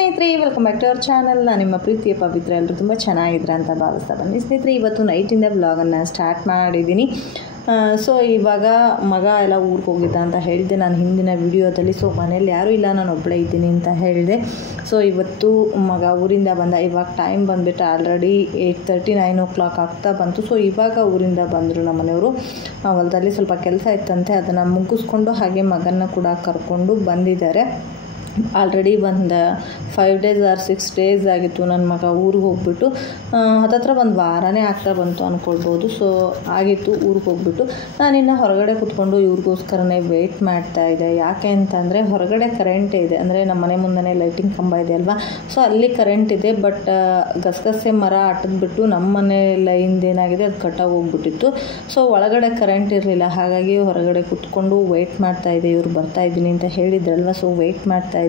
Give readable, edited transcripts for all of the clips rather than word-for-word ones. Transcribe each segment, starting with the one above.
ಸ್ನೇಹಿತರೆ, welcome back to our channel. ನಾನು ನಿಮ್ಮ ಪ್ರೀತಿಯ ಪವಿತ್ರ. ಎಲ್ಲರೂ ತುಂಬ ಚೆನ್ನಾಗಿದ್ರೆ ಅಂತ ಭಾವಿಸ್ತಾ ಬನ್ನಿ ಸ್ನೇಹಿತರೆ. ಇವತ್ತು ನೈಟಿಂದ ವ್ಲಾಗನ್ನು ಸ್ಟಾರ್ಟ್ ಮಾಡಿದ್ದೀನಿ. ಸೊ ಇವಾಗ ಮಗ ಎಲ್ಲ ಊರಿಗೆ ಹೋಗಿದ್ದ ಅಂತ ಹೇಳಿದೆ ನಾನು ಹಿಂದಿನ ವಿಡಿಯೋದಲ್ಲಿ. ಸೊ ಮನೇಲಿ ಯಾರೂ ಇಲ್ಲ, ನಾನು ಒಬ್ಬಳೇ ಇದ್ದೀನಿ ಅಂತ ಹೇಳಿದೆ. ಸೊ ಇವತ್ತು ಮಗ ಊರಿಂದ ಬಂದ. ಇವಾಗ ಟೈಮ್ ಬಂದುಬಿಟ್ಟು ಆಲ್ರೆಡಿ 8:30 9 o'clock ಆಗ್ತಾ ಬಂತು. ಸೊ ಇವಾಗ ಊರಿಂದ ಬಂದರು ನಮ್ಮ ಮನೆಯವರು. ಹೊಲದಲ್ಲಿ ಸ್ವಲ್ಪ ಕೆಲಸ ಇತ್ತಂತೆ, ಅದನ್ನು ಮುಗಿಸ್ಕೊಂಡು ಹಾಗೆ ಮಗನ ಕೂಡ ಕರ್ಕೊಂಡು ಬಂದಿದ್ದಾರೆ. ಆಲ್ರೆಡಿ ಒಂದು 5 days or 6 days ಆಗಿತ್ತು ನನ್ನ ಮಗ ಊರಿಗೆ ಹೋಗ್ಬಿಟ್ಟು. ಹತ್ತತ್ರ ಒಂದು ವಾರನೇ ಆಗ್ತಾ ಬಂತು ಅಂದ್ಕೊಳ್ಬೋದು. ಸೊ ಆಗಿತ್ತು ಊರಿಗೆ ಹೋಗ್ಬಿಟ್ಟು. ನಾನಿನ್ನು ಹೊರಗಡೆ ಕೂತ್ಕೊಂಡು ಇವ್ರಿಗೋಸ್ಕರನೇ ವೆಯ್ಟ್ ಮಾಡ್ತಾಯಿದ್ದೆ. ಯಾಕೆ ಅಂತಂದರೆ ಹೊರಗಡೆ ಕರೆಂಟ್ ಇದೆ, ಅಂದರೆ ನಮ್ಮ ಮನೆ ಮುಂದೆ ಲೈಟಿಂಗ್ ಕಂಬ ಇದೆ ಅಲ್ವಾ. ಸೊ ಅಲ್ಲಿ ಕರೆಂಟ್ ಇದೆ, ಬಟ್ ಗಸಗಸೆ ಮರ ಅಟದ್ಬಿಟ್ಟು ನಮ್ಮ ಮನೆ ಲೈನ್ದು ಏನಾಗಿದೆ ಅದು ಕಟ್ಟಾಗಿ ಹೋಗ್ಬಿಟ್ಟಿತ್ತು. ಸೊ ಒಳಗಡೆ ಕರೆಂಟ್ ಇರಲಿಲ್ಲ, ಹಾಗಾಗಿ ಹೊರಗಡೆ ಕೂತ್ಕೊಂಡು ವೆಯ್ಟ್ ಮಾಡ್ತಾಯಿದ್ದೆ. ಇವ್ರು ಬರ್ತಾಯಿದ್ದೀನಿ ಅಂತ ಹೇಳಿದ್ರಲ್ವ, ಸೊ ವೆಯ್ಟ್ ಮಾಡ್ತಾಯಿದ್ದೆ.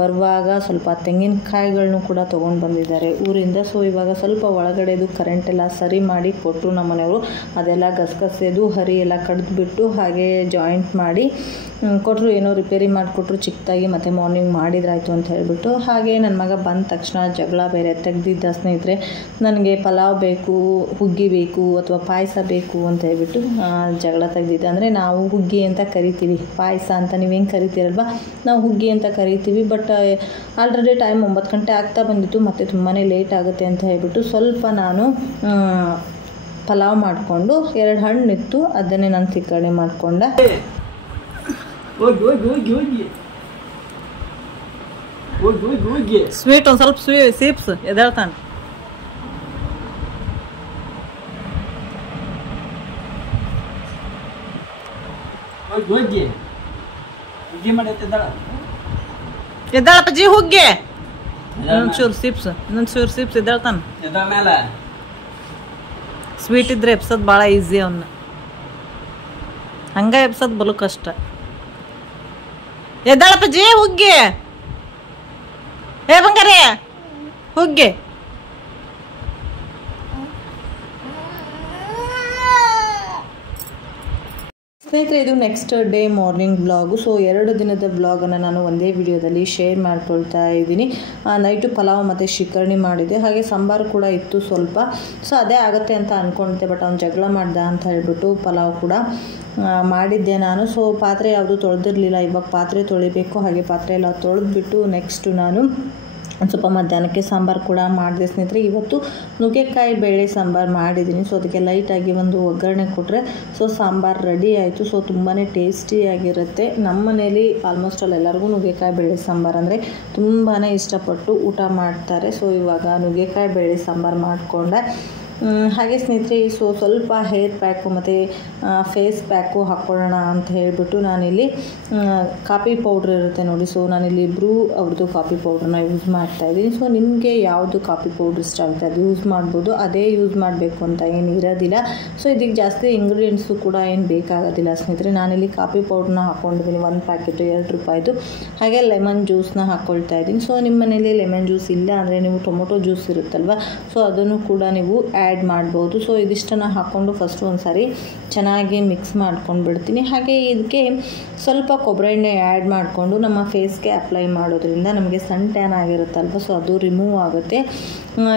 ಬರುವಾಗ ಸ್ವಲ್ಪ ತೆಂಗಿನಕಾಯಿಗಳನ್ನೂ ಕೂಡ ತೊಗೊಂಡು ಬಂದಿದ್ದಾರೆ ಊರಿಂದ. ಸೊ ಇವಾಗ ಸ್ವಲ್ಪ ಒಳಗಡೆದು ಕರೆಂಟ್ ಎಲ್ಲ ಸರಿ ಮಾಡಿ ಕೊಟ್ಟರು ನಮ್ಮ ಮನೆಯವರು. ಅದೆಲ್ಲ ಗಸಗಸೆದು ಹರಿ ಎಲ್ಲ ಕಡಿದ್ಬಿಟ್ಟು ಹಾಗೆ ಜಾಯಿಂಟ್ ಮಾಡಿ ಕೊಟ್ಟರು. ಏನೋ ರಿಪೇರಿ ಮಾಡಿಕೊಟ್ರು ಚಿಕ್ಕದಾಗಿ, ಮತ್ತು ಮಾರ್ನಿಂಗ್ ಮಾಡಿದ್ರಾಯ್ತು ಅಂತ ಹೇಳಿಬಿಟ್ಟು. ಹಾಗೆ ನನ್ನ ಮಗ ಬಂದ ತಕ್ಷಣ ಜಗಳ ಬೇರೆ ತೆಗೆದಿದ್ದ ಸ್ನೇಹಿತರೆ. ನನಗೆ ಪಲಾವ್ ಬೇಕು, ಹುಗ್ಗಿ ಬೇಕು ಅಥವಾ ಪಾಯಸ ಬೇಕು ಅಂತ ಹೇಳ್ಬಿಟ್ಟು ಜಗಳ ತೆಗೆದಿದ್ದ. ಅಂದರೆ ನಾವು ಹುಗ್ಗಿ ಅಂತ ಕರಿತೀವಿ, ಪಾಯಸ ಅಂತ ನೀವೇನು ಕರಿತೀರಲ್ವ, ನಾವು ಹುಗ್ಗಿ ಅಂತ ಕರಿತೀವಿ. ಬಟ್ ಆಲ್ರೆಡಿ ಟೈಮ್ 9 ಗಂಟೆ ಆಗ್ತಾ ಬಂದಿತ್ತು, ಮತ್ತು ತುಂಬಾ ಲೇಟ್ ಆಗುತ್ತೆ ಅಂತ ಹೇಳ್ಬಿಟ್ಟು ಸ್ವಲ್ಪ ನಾನು ಪಲಾವ್ ಮಾಡಿಕೊಂಡು 2 ಹಣ್ಣಿತ್ತು, ಅದನ್ನೇ ನಾನು ಸಿಕ್ಕಣೆ ಮಾಡಿಕೊಂಡೆ. ಸ್ವೀಟ್ ಒಂದು ಸ್ವಲ್ಪ ಸೀಪ್ಸ್ ಎದ್ದೇಳ್ತಾನೆ. ಎದ್ದಾಳಪ್ಪಾಜಿ ಹುಗ್ಗೆ ಇನ್ನೊಂಚೂರು ಸಿಪ್ಸ್ ಎದ್ದಾಳ್ತಾನ. ಸ್ವೀಟ್ ಇದ್ರೆ ಎಪ್ಸೋದು ಭಾಳ ಈಸಿ, ಅವನ್ನ ಹಂಗ ಎಪ್ಸೋದು ಬಲು ಕಷ್ಟ. ಎದ್ದಾಳಪ್ಪಾಜಿ ಹುಗ್ಗೆ, ಏ ಬಂಗಾರೆ ಹುಗ್ಗೆ. ಸ್ನೇಹಿತರೆ, ಇದು next day morning vlog. So 2 ದಿನದ ವ್ಲಾಗನ್ನು ನಾನು ಒಂದೇ ವಿಡಿಯೋದಲ್ಲಿ ಶೇರ್ ಮಾಡ್ಕೊಳ್ತಾ ಇದ್ದೀನಿ. ನೈಟು ಪಲಾವ್ ಮತ್ತು ಶಿಕರ್ಣಿ ಮಾಡಿದೆ, ಹಾಗೆ ಸಾಂಬಾರು ಕೂಡ ಇತ್ತು ಸ್ವಲ್ಪ. ಸೊ ಅದೇ ಆಗುತ್ತೆ ಅಂತ ಅಂದ್ಕೊಂಡಿದ್ದೆ, ಬಟ್ ಅವ್ನು ಜಗಳ ಮಾಡ್ದ ಅಂತ ಹೇಳ್ಬಿಟ್ಟು ಪಲಾವ್ ಕೂಡ ಮಾಡಿದ್ದೆ ನಾನು. ಸೊ ಪಾತ್ರೆ ಯಾವುದು ತೊಳೆದಿರಲಿಲ್ಲ, ಇವಾಗ ಪಾತ್ರೆ ತೊಳಿಬೇಕು. ಹಾಗೆ ಪಾತ್ರೆ ಎಲ್ಲ ತೊಳೆದ್ಬಿಟ್ಟು ನೆಕ್ಸ್ಟು ನಾನು ಸ್ವಲ್ಪ ಮಧ್ಯಾಹ್ನಕ್ಕೆ ಸಾಂಬಾರು ಕೂಡ ಮಾಡಿದೆ ಸ್ನೇಹಿತರೆ. ಇವತ್ತು ನುಗ್ಗೆಕಾಯಿ ಬೇಳೆ ಸಾಂಬಾರು ಮಾಡಿದ್ದೀನಿ. ಸೊ ಅದಕ್ಕೆ ಲೈಟಾಗಿ ಒಂದು ಒಗ್ಗರಣೆ ಕೊಟ್ಟರೆ ಸೊ ಸಾಂಬಾರು ರೆಡಿ ಆಯಿತು. ಸೊ ತುಂಬಾ ಟೇಸ್ಟಿಯಾಗಿರುತ್ತೆ. ನಮ್ಮ ಮನೇಲಿ ಆಲ್ಮೋಸ್ಟ್ ಎಲ್ಲರಿಗೂ ನುಗ್ಗೆಕಾಯಿ ಬೇಳೆ ಸಾಂಬಾರು ಅಂದರೆ ತುಂಬಾ ಇಷ್ಟಪಟ್ಟು ಊಟ ಮಾಡ್ತಾರೆ. ಸೊ ಇವಾಗ ನುಗ್ಗೆಕಾಯಿ ಬೇಳೆ ಸಾಂಬಾರು ಮಾಡಿಕೊಂಡೆ. ಹಾಗೆ ಸ್ನೇಹಿತರೆ, ಸೊ ಸ್ವಲ್ಪ ಹೇರ್ ಪ್ಯಾಕು ಮತ್ತು ಫೇಸ್ ಪ್ಯಾಕು ಹಾಕ್ಕೊಳ್ಳೋಣ ಅಂತ ಹೇಳಿಬಿಟ್ಟು ನಾನಿಲ್ಲಿ ಕಾಫಿ ಪೌಡ್ರ್ ಇರುತ್ತೆ ನೋಡಿ. ಸೊ ನಾನಿಲ್ಲಿ ಬ್ರೂ ಅವ್ರದ್ದು ಕಾಫಿ ಪೌಡ್ರನ್ನ ಯೂಸ್ ಮಾಡ್ತಾಯಿದ್ದೀನಿ. ಸೊ ನಿಮಗೆ ಯಾವುದು ಕಾಫಿ ಪೌಡ್ರ್ ಇಷ್ಟ ಆಗುತ್ತೆ ಅದು ಯೂಸ್ ಮಾಡ್ಬೋದು, ಅದೇ ಯೂಸ್ ಮಾಡಬೇಕು ಅಂತ ಏನು ಇರೋದಿಲ್ಲ. ಸೊ ಇದಕ್ಕೆ ಜಾಸ್ತಿ ಇಂಗ್ರೀಡಿಯೆಂಟ್ಸು ಕೂಡ ಏನು ಬೇಕಾಗೋದಿಲ್ಲ ಸ್ನೇಹಿತರೆ. ನಾನಿಲ್ಲಿ ಕಾಫಿ ಪೌಡ್ರನ್ನ ಹಾಕ್ಕೊಂಡಿದ್ದೀನಿ, 1 ಪ್ಯಾಕೆಟು 2 ರೂಪಾಯಿದು. ಹಾಗೆ ಲೆಮನ್ ಜ್ಯೂಸನ್ನ ಹಾಕ್ಕೊಳ್ತಾ ಇದ್ದೀನಿ. ಸೊ ನಿಮ್ಮ ಮನೇಲಿ ಲೆಮನ್ ಜ್ಯೂಸ್ ಇಲ್ಲ ಅಂದರೆ ನೀವು ಟೊಮೊಟೊ ಜ್ಯೂಸ್ ಇರುತ್ತಲ್ವ, ಸೊ ಅದನ್ನು ಕೂಡ ನೀವು ಆ್ಯಡ್ ಮಾಡ್ಬೋದು. ಸೊ ಇದಿಷ್ಟನ್ನು ಹಾಕ್ಕೊಂಡು ಫಸ್ಟು ಒಂದು ಸಾರಿ ಚೆನ್ನಾಗಿ ಮಿಕ್ಸ್ ಮಾಡ್ಕೊಂಡು ಬಿಡ್ತೀನಿ. ಹಾಗೆ ಇದಕ್ಕೆ ಸ್ವಲ್ಪ ಕೊಬ್ಬರಿ ಎಣ್ಣೆ ಆ್ಯಡ್ ಮಾಡಿಕೊಂಡು ನಮ್ಮ ಫೇಸ್ಗೆ ಅಪ್ಲೈ ಮಾಡೋದ್ರಿಂದ ನಮಗೆ ಸನ್ ಟ್ಯಾನ್ ಆಗಿರುತ್ತಲ್ವ, ಸೊ ಅದು ರಿಮೂವ್ ಆಗುತ್ತೆ.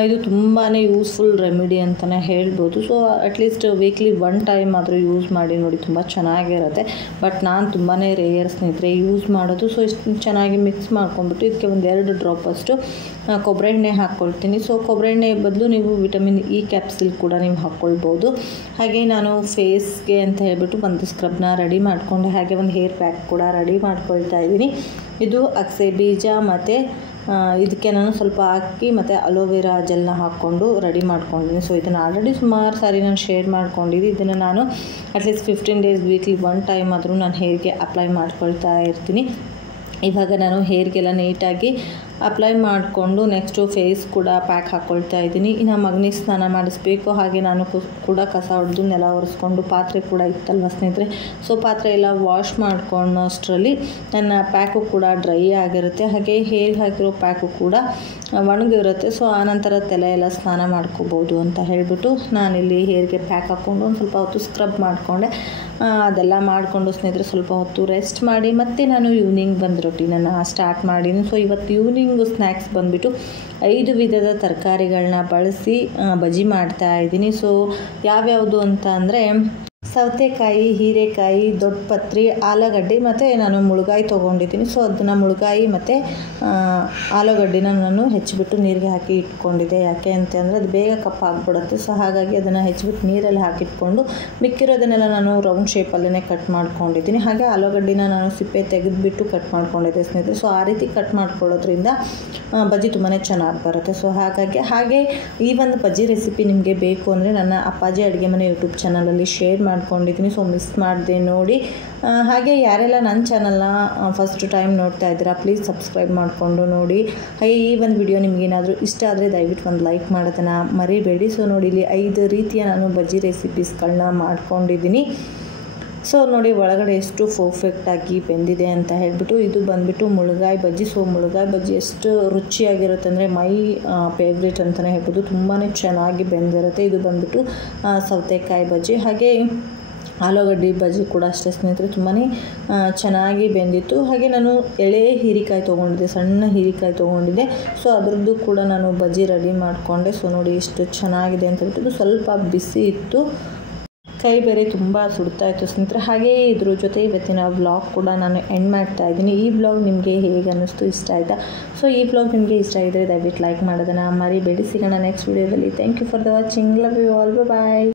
ಇದು ತುಂಬಾ ಯೂಸ್ಫುಲ್ ರೆಮಿಡಿ ಅಂತಲೇ ಹೇಳ್ಬೋದು. ಸೊ ಅಟ್ಲೀಸ್ಟ್ ವೀಕ್ಲಿ 1 ಟೈಮ್ ಆದರೂ ಯೂಸ್ ಮಾಡಿ ನೋಡಿ, ತುಂಬ ಚೆನ್ನಾಗಿರುತ್ತೆ. ಬಟ್ ನಾನು ತುಂಬಾ ರೇಯರ್ ಸ್ನೇಹಿತರೆ ಯೂಸ್ ಮಾಡೋದು. ಸೊ ಇಷ್ಟು ಚೆನ್ನಾಗಿ ಮಿಕ್ಸ್ ಮಾಡ್ಕೊಂಡ್ಬಿಟ್ಟು ಇದಕ್ಕೆ ಒಂದು 2 ಡ್ರಾಪಷ್ಟು ಕೊಬ್ಬರಿ ಎಣ್ಣೆ ಹಾಕ್ಕೊಳ್ತೀನಿ. ಸೊ ಕೊಬ್ಬರಿ ಎಣ್ಣೆ ಬದಲು ನೀವು ವಿಟಮಿನ್ ಇ ಕ್ಯಾಪ್ಸಿಲ್ ಕೂಡ ನೀವು ಹಾಕ್ಕೊಳ್ಬೋದು. ಹಾಗೆ ನಾನು ಫೇಸ್ಗೆ ಅಂತ ಹೇಳ್ಬಿಟ್ಟು ಒಂದು ಸ್ಕ್ರಬ್ನ ರೆಡಿ ಮಾಡಿಕೊಂಡೆ. ಹಾಗೆ ಒಂದು ಹೇರ್ ಪ್ಯಾಕ್ ಕೂಡ ರೆಡಿ ಮಾಡ್ಕೊಳ್ತಾ ಇದ್ದೀನಿ. ಇದು ಅಗಸೆ ಬೀಜ ಮತ್ತು ಇದಕ್ಕೆ ನಾನು ಸ್ವಲ್ಪ ಅಕ್ಕಿ ಮತ್ತು ಅಲೋವೆರಾ ಜೆಲ್ನ ಹಾಕ್ಕೊಂಡು ರೆಡಿ ಮಾಡ್ಕೊಂಡಿದ್ದೀನಿ. ಸೊ ಇದನ್ನು ಆಲ್ರೆಡಿ ಸುಮಾರು ಸಾರಿ ನಾನು ಶೇರ್ ಮಾಡ್ಕೊಂಡಿದ್ದೀನಿ. ಇದನ್ನು ನಾನು ಅಟ್ಲೀಸ್ಟ್ 15 days ವೀಕ್ಲಿ 1 ಟೈಮ್ ಆದರೂ ನಾನು ಹೇರ್ಗೆ ಅಪ್ಲೈ ಮಾಡ್ಕೊಳ್ತಾ ಇರ್ತೀನಿ. ಇವಾಗ ನಾನು ಹೇರ್ಗೆಲ್ಲ ನೀಟಾಗಿ ಅಪ್ಲೈ ಮಾಡಿಕೊಂಡು ನೆಕ್ಸ್ಟು ಫೇಸ್ ಕೂಡ ಪ್ಯಾಕ್ ಹಾಕ್ಕೊಳ್ತಾ ಇದ್ದೀನಿ. ಇನ್ನು ಮಗನಿಗೆ ಸ್ನಾನ ಮಾಡಿಸ್ಬೇಕು. ಹಾಗೆ ನಾನು ಕೂಡ ಕಸ ಹೊಡೆದು ನೆಲ ಒರೆಸ್ಕೊಂಡು ಪಾತ್ರೆ ಕೂಡ ಇತ್ತಲ್ವ ಸ್ನೇಹಿತರೆ. ಸೊ ಪಾತ್ರೆ ಎಲ್ಲ ವಾಶ್ ಮಾಡ್ಕೊಂಡು ಅಷ್ಟರಲ್ಲಿ ನನ್ನ ಪ್ಯಾಕು ಕೂಡ ಡ್ರೈ ಆಗಿರುತ್ತೆ. ಹಾಗೆ ಹೇರ್ ಹಾಕಿರೋ ಪ್ಯಾಕು ಕೂಡ ಒಣಗಿರುತ್ತೆ. ಸೊ ಆನಂತರ ತಲೆ ಎಲ್ಲ ಸ್ನಾನ ಮಾಡ್ಕೋಬೋದು ಅಂತ ಹೇಳಿಬಿಟ್ಟು ನಾನಿಲ್ಲಿ ಹೇರ್ಗೆ ಪ್ಯಾಕ್ ಹಾಕ್ಕೊಂಡು ಒಂದು ಸ್ವಲ್ಪ ಹೊತ್ತು ಸ್ಕ್ರಬ್ ಮಾಡಿಕೊಂಡೆ. ಅದೆಲ್ಲ ಮಾಡಿಕೊಂಡು ಸ್ನೇಹಿತರೆ ಸ್ವಲ್ಪ ಹೊತ್ತು ರೆಸ್ಟ್ ಮಾಡಿ ಮತ್ತೆ ನಾನು ಈವ್ನಿಂಗ್ ಬಂದು ರೊಟೀನನ್ನು ಸ್ಟಾರ್ಟ್ ಮಾಡಿದ್ದೀನಿ. ಸೊ ಇವತ್ತು ಈವ್ನಿಂಗು ಸ್ನ್ಯಾಕ್ಸ್ ಬಂದುಬಿಟ್ಟು 5 ವಿಧದ ತರಕಾರಿಗಳನ್ನ ಬಳಸಿ ಬಜ್ಜಿ ಮಾಡ್ತಾ ಇದ್ದೀನಿ. ಸೊ ಯಾವ್ಯಾವುದು ಅಂತ ಅಂದರೆ ಸೌತೆಕಾಯಿ, ಹೀರೆಕಾಯಿ, ದೊಡ್ಡ ಪತ್ರಿ, ಆಲೂಗಡ್ಡೆ ಮತ್ತು ನಾನು ಮುಳುಗಾಯಿ ತೊಗೊಂಡಿದ್ದೀನಿ. ಸೊ ಅದನ್ನು ಮುಳುಗಾಯಿ ಮತ್ತು ಆಲೂಗಡ್ಡೆನ ನಾನು ಹೆಚ್ಚಿಬಿಟ್ಟು ನೀರಿಗೆ ಹಾಕಿ ಇಟ್ಕೊಂಡಿದ್ದೆ. ಯಾಕೆ ಅಂತಂದರೆ ಅದು ಬೇಗ ಕಪ್ಪಾಗ್ಬಿಡುತ್ತೆ. ಸೊ ಹಾಗಾಗಿ ಅದನ್ನು ಹೆಚ್ಚಿಬಿಟ್ಟು ನೀರಲ್ಲಿ ಹಾಕಿಟ್ಕೊಂಡು ಮಿಕ್ಕಿರೋದನ್ನೆಲ್ಲ ನಾನು ರೌಂಡ್ ಶೇಪಲ್ಲೇ ಕಟ್ ಮಾಡ್ಕೊಂಡಿದ್ದೀನಿ. ಹಾಗೆ ಆಲೂಗಡ್ಡೆನ ನಾನು ಸಿಪ್ಪೆ ತೆಗೆದುಬಿಟ್ಟು ಕಟ್ ಮಾಡ್ಕೊಂಡಿದ್ದೆ ಸ್ನೇಹಿತರೆ. ಸೊ ಆ ರೀತಿ ಕಟ್ ಮಾಡ್ಕೊಳ್ಳೋದ್ರಿಂದ ಬಜ್ಜಿ ತುಂಬಾ ಚೆನ್ನಾಗಿ ಬರುತ್ತೆ. ಸೊ ಹಾಗೆ ಈ ಒಂದು ಬಜ್ಜಿ ರೆಸಿಪಿ ನಿಮಗೆ ಬೇಕು ಅಂದರೆ ನನ್ನ ಅಪ್ಪಾಜಿ ಅಡುಗೆ ಮನೆ ಯೂಟ್ಯೂಬ್ ಚಾನಲಲ್ಲಿ ಶೇರ್ ಮಾಡ್ಕೊಂಡಿದ್ದೀನಿ. ಸೊ ಮಿಸ್ ಮಾಡಿದೆ ನೋಡಿ. ಹಾಗೆ ಯಾರೆಲ್ಲ ನನ್ನ ಚಾನಲ್ನ ಫಸ್ಟ್ ಟೈಮ್ ನೋಡ್ತಾ ಇದ್ದೀರಾ ಪ್ಲೀಸ್ ಸಬ್ಸ್ಕ್ರೈಬ್ ಮಾಡಿಕೊಂಡು ನೋಡಿ. ಹಾಗೆ ಈ ಒಂದು ವಿಡಿಯೋ ನಿಮಗೇನಾದರೂ ಇಷ್ಟ ಆದರೆ ದಯವಿಟ್ಟು ಒಂದು ಲೈಕ್ ಮಾಡೋದನ್ನು ಮರಿಬೇಡಿ. ಸೊ ನೋಡಿ ಇಲ್ಲಿ 5 ರೀತಿಯ ನಾನು ಬಜ್ಜಿ ರೆಸಿಪೀಸ್ಗಳನ್ನ ಮಾಡ್ಕೊಂಡಿದ್ದೀನಿ. ಸೊ ನೋಡಿ ಒಳಗಡೆ ಎಷ್ಟು ಪರ್ಫೆಕ್ಟಾಗಿ ಬೆಂದಿದೆ ಅಂತ ಹೇಳ್ಬಿಟ್ಟು. ಇದು ಬಂದುಬಿಟ್ಟು ಮುಳುಗಾಯಿ ಬಜ್ಜಿ. ಸೊ ಮುಳುಗಾಯಿ ಬಜ್ಜಿ ಎಷ್ಟು ರುಚಿಯಾಗಿರುತ್ತೆ ಅಂದರೆ ಮೈ ಫೇವ್ರೇಟ್ ಅಂತಲೇ ಹೇಳ್ಬೋದು. ತುಂಬಾ ಚೆನ್ನಾಗಿ ಬೆಂದಿರುತ್ತೆ. ಇದು ಬಂದುಬಿಟ್ಟು ಸೌತೆಕಾಯಿ ಬಜ್ಜಿ. ಹಾಗೆ ಆಲೂಗಡ್ಡೆ ಬಜ್ಜಿ ಕೂಡ ಅಷ್ಟೇ ಸ್ನೇಹಿತರೆ, ತುಂಬಾ ಚೆನ್ನಾಗಿ ಬೆಂದಿತ್ತು. ಹಾಗೆ ನಾನು ಎಳೆ ಹೀರೆಕಾಯಿ ತೊಗೊಂಡಿದ್ದೆ, ಸಣ್ಣ ಹೀರೆಕಾಯಿ ತೊಗೊಂಡಿದ್ದೆ. ಸೊ ಅದರದ್ದು ಕೂಡ ನಾನು ಬಜ್ಜಿ ರೆಡಿ ಮಾಡಿಕೊಂಡೆ. ಸೊ ನೋಡಿ ಎಷ್ಟು ಚೆನ್ನಾಗಿದೆ ಅಂತ ಹೇಳ್ಬಿಟ್ಟು. ಸ್ವಲ್ಪ ಬಿಸಿ ಇತ್ತು, ಕೈ ಬೇರೆ ತುಂಬ ಸುಡ್ತಾ ಇತ್ತು ಸ್ನೇಹಿತರೆ. ಹಾಗೆ ಇದ್ರ ಜೊತೆ ಇವತ್ತಿನ ವ್ಲಾಗ್ ಕೂಡ ನಾನು ಎಂಡ್ ಮಾಡ್ತಾ ಇದ್ದೀನಿ. ಈ ವ್ಲಾಗ್ ನಿಮಗೆ ಹೇಗೆ ಅನ್ನಿಸ್ತು, ಇಷ್ಟ ಆಯಿತಾ? ಸೊ ಈ ವ್ಲಾಗ್ ನಿಮಗೆ ಇಷ್ಟ ಆಗಿದ್ದರೆ ದಯವಿಟ್ಟು ಲೈಕ್ ಮಾಡೋದನ್ನು ಮರಿಬೇಡಿ. ಸಿಗೋಣ ನೆಕ್ಸ್ಟ್ ವಿಡಿಯೋದಲ್ಲಿ. Thank you for the watching. Love you all. Bye.